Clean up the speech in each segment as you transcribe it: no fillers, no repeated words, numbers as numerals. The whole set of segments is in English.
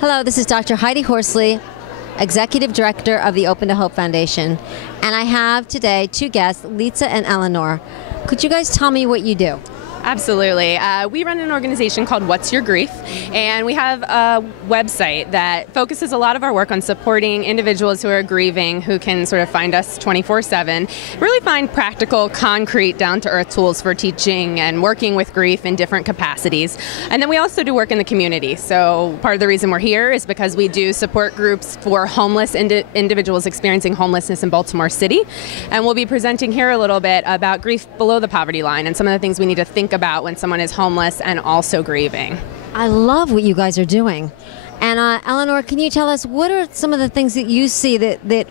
Hello, this is Dr. Heidi Horsley, Executive Director of the Open to Hope Foundation. And I have today two guests, LItea and Eleanor. Could you guys tell me what you do? Absolutely. We run an organization called What's Your Grief, and we have a website that focuses a lot of our work on supporting individuals who are grieving, who can sort of find us 24/7, really find practical, concrete, down-to-earth tools for teaching and working with grief in different capacities. And then we also do work in the community. So part of the reason we're here is because we do support groups for homeless individuals experiencing homelessness in Baltimore City. And we'll be presenting here a little bit about grief below the poverty line and some of the things we need to think about when someone is homeless and also grieving. I love what you guys are doing. And Eleanor, can you tell us what are some of the things that you see that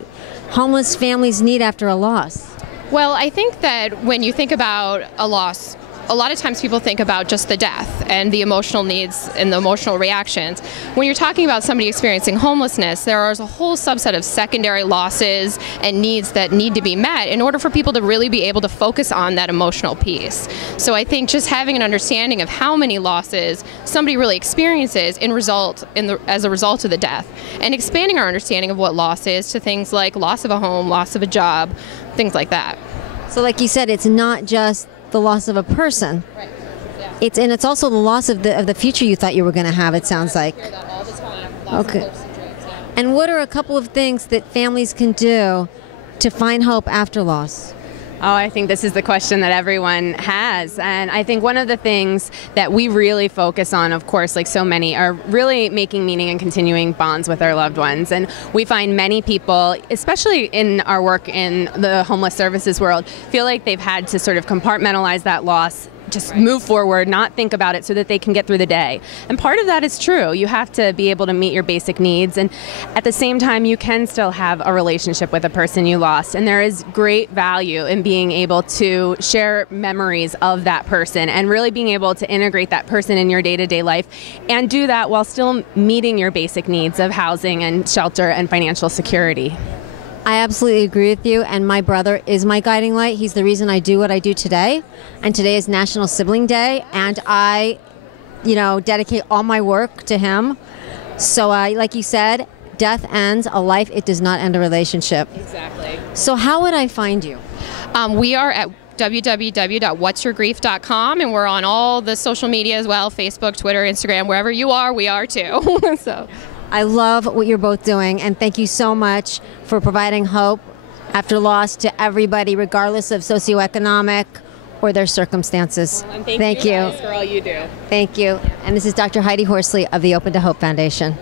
homeless families need after a loss? Well, I think that when you think about a loss, a lot of times people think about just the death and the emotional needs and the emotional reactions. When you're talking about somebody experiencing homelessness, there is a whole subset of secondary losses and needs that need to be met in order for people to really be able to focus on that emotional piece. So I think just having an understanding of how many losses somebody really experiences as a result of the death, and expanding our understanding of what loss is to things like loss of a home, loss of a job, things like that. So like you said, it's not just the loss of a person. Right. Yeah. It's also the loss of the future you thought you were going to have, it sounds like. I hear that all the time. Lots of hopes and dreams, yeah. And what are a couple of things that families can do to find hope after loss? Oh, I think this is the question that everyone has. And I think one of the things that we really focus on, of course, like so many, are really making meaning and continuing bonds with our loved ones. And we find many people, especially in our work in the homeless services world, feel like they've had to sort of compartmentalize that loss, just move forward, not think about it so that they can get through the day. And part of that is true. You have to be able to meet your basic needs. And at the same time, you can still have a relationship with a person you lost. And there is great value in being able to share memories of that person and really being able to integrate that person in your day-to-day life and do that while still meeting your basic needs of housing and shelter and financial security. I absolutely agree with you, and my brother is my guiding light. He's the reason I do what I do today, and today is National Sibling Day, and I, dedicate all my work to him. So like you said, death ends a life, it does not end a relationship. Exactly. So how would I find you? We are at www.whatsyourgrief.com, and we're on all the social media as well, Facebook, Twitter, Instagram, wherever you are, we are too. So. I love what you're both doing, and thank you so much for providing hope after loss to everybody, regardless of socioeconomic or their circumstances. Well, and thank you guys for all you do. Thank you. And this is Dr. Heidi Horsley of the Open to Hope Foundation.